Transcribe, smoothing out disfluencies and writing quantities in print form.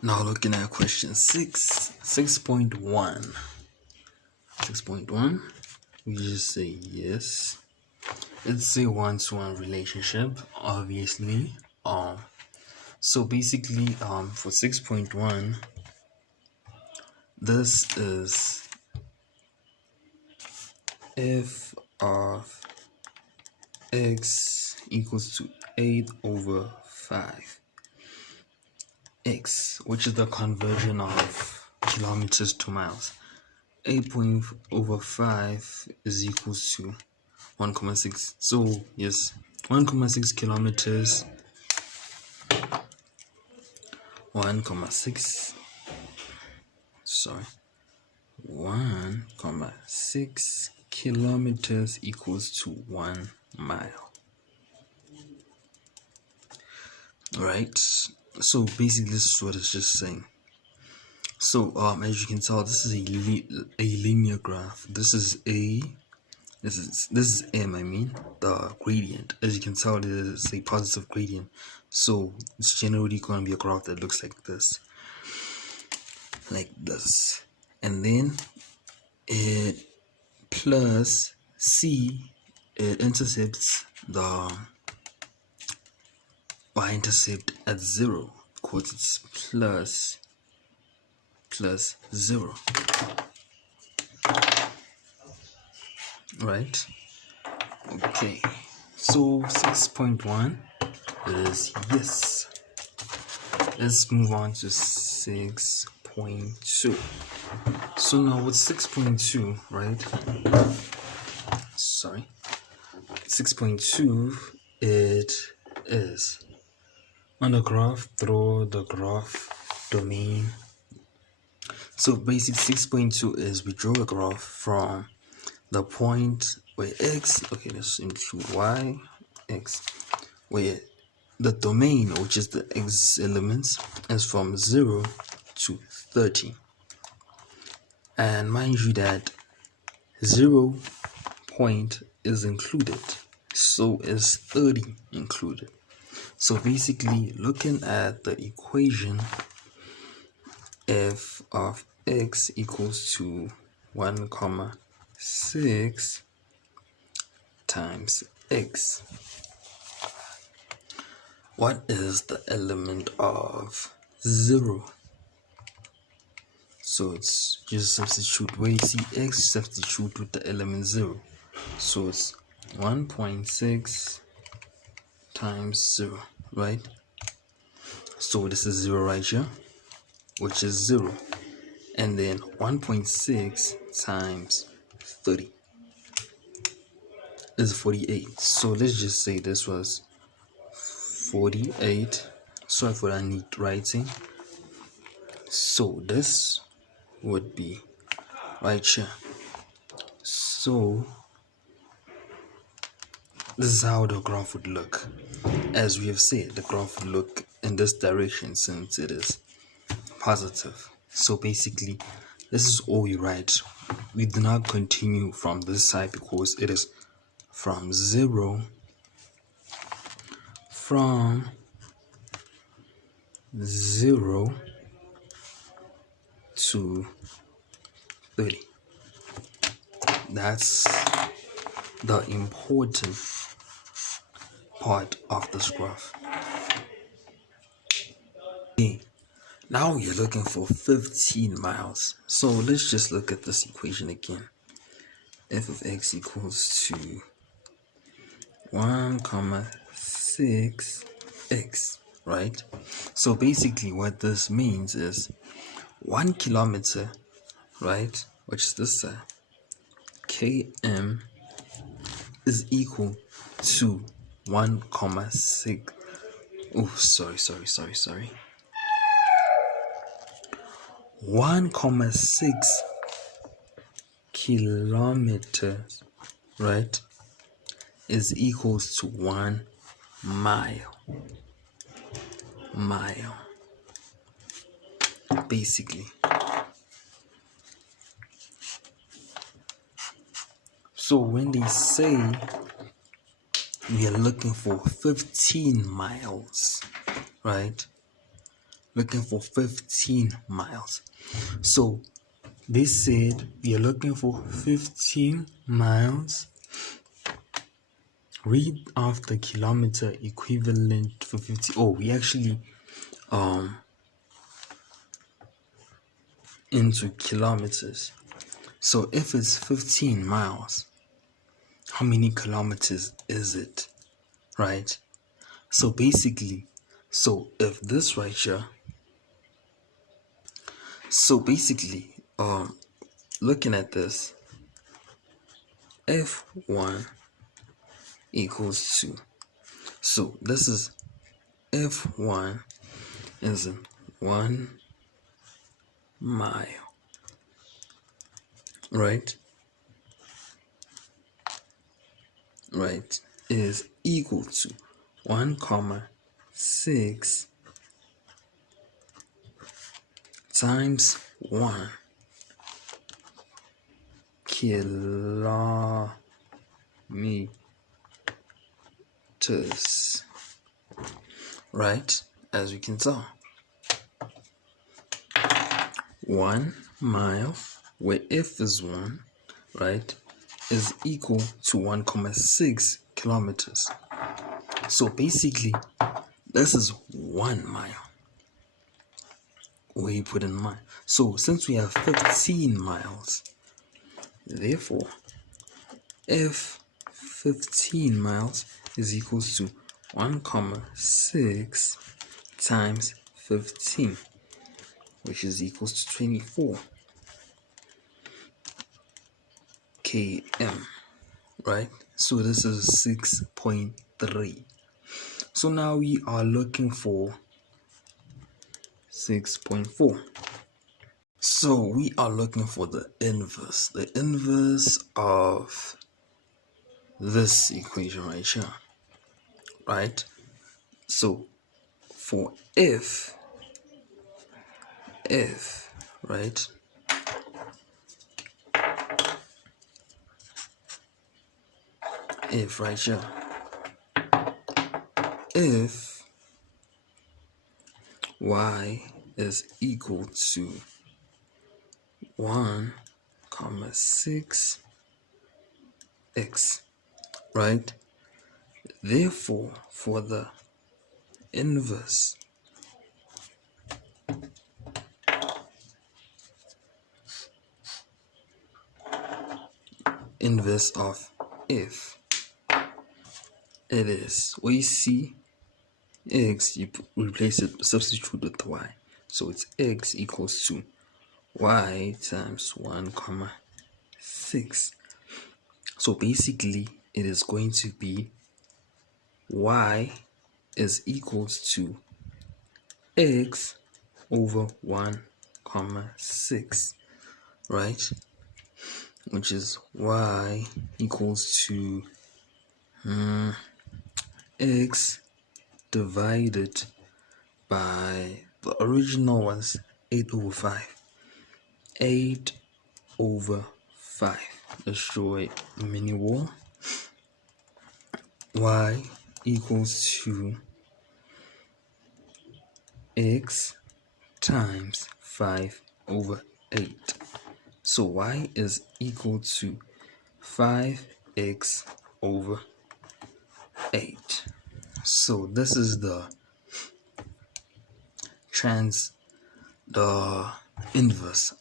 Now looking at question 6.1. 6.1, we just say yes. It's a one-to-one relationship, obviously. So basically, for 6.1, this is f of x equals to 8/5 x, which is the conversion of kilometers to miles. 8/5 is equals to 1,6. So yes, 1,6 kilometers, 1,6 kilometers equals to 1 mile. Right? So basically this is what it's just saying. So as you can tell, this is a linear graph. This is m, I mean the gradient. As you can tell, it is a positive gradient, so it's generally going to be a graph that looks like this, and then it plus c, it intercepts the y-intercept at 0 because it's plus 0, right? Okay, so 6.1 is yes. Let's move on to 6.2. So now with 6.2, right? 6.2, it is on the graph, through the graph domain. So basically 6.2 is we draw a graph from the point where x, okay, let's include y, x, where the domain, which is the x elements, is from 0 to 30. And mind you that 0 point is included, so is 30 included. So basically, looking at the equation, f of x equals to 1,6 times x. What is the element of 0? So it's just substitute where you see x, substitute with the element 0. So it's 1.6 times 0, right? So this is 0 right here, which is 0. And then 1.6 times 30 is 48. So let's just say this was 48. Sorry for that neat writing. So this would be right here. So this is how the graph would look. As we have said, the graph would look in this direction since it is positive. So basically, this is all we write. We do not continue from this side because it is from 0 to 30. That's the important part of this graph. Okay, now you're looking for 15 miles. So let's just look at this equation again. F of x equals to 1,6x, right? So basically what this means is 1 kilometer, right, which is this km, is equal to 1,6. Oh, sorry. 1,6 kilometers, right, is equals to 1 mile. Basically. So when they say we are looking for 15 miles, right? looking for 15 miles. So they said we are looking for 15 miles. Read off the kilometer equivalent for 50. Oh, we actually into kilometers. So if it's 15 miles, how many kilometers is it? Right? So basically, if this right here, looking at this, F1 equals 2. So this is F1 is in 1 mile, right? Right, is equal to 1,6 times 1 kilometers, right? As you can tell, 1 mile, where F is 1, right, is equal to 1,6 kilometers. So basically, this is 1 mile. Where you put in mile. So since we have 15 miles, therefore, if 15 miles is equals to 1,6 times 15, which is equals to 24 km, right? So this is 6.3. So now we are looking for 6.4. So we are looking for the inverse of this equation right here, right? So for if, right, if right here, if y is equal to 1,6 x, right? Therefore, for the inverse of if, it is, we see x, you replace it, substitute with y. So it's x equals to y times 1,6. So basically, it is going to be y is equals to x over 1,6, right? Which is y equals to x divided by, the original was 8 over 5. 8 over 5. Let's draw a mini wall. Y equals to x times 5 over 8. So y is equal to 5x over 8. So this is the inverse,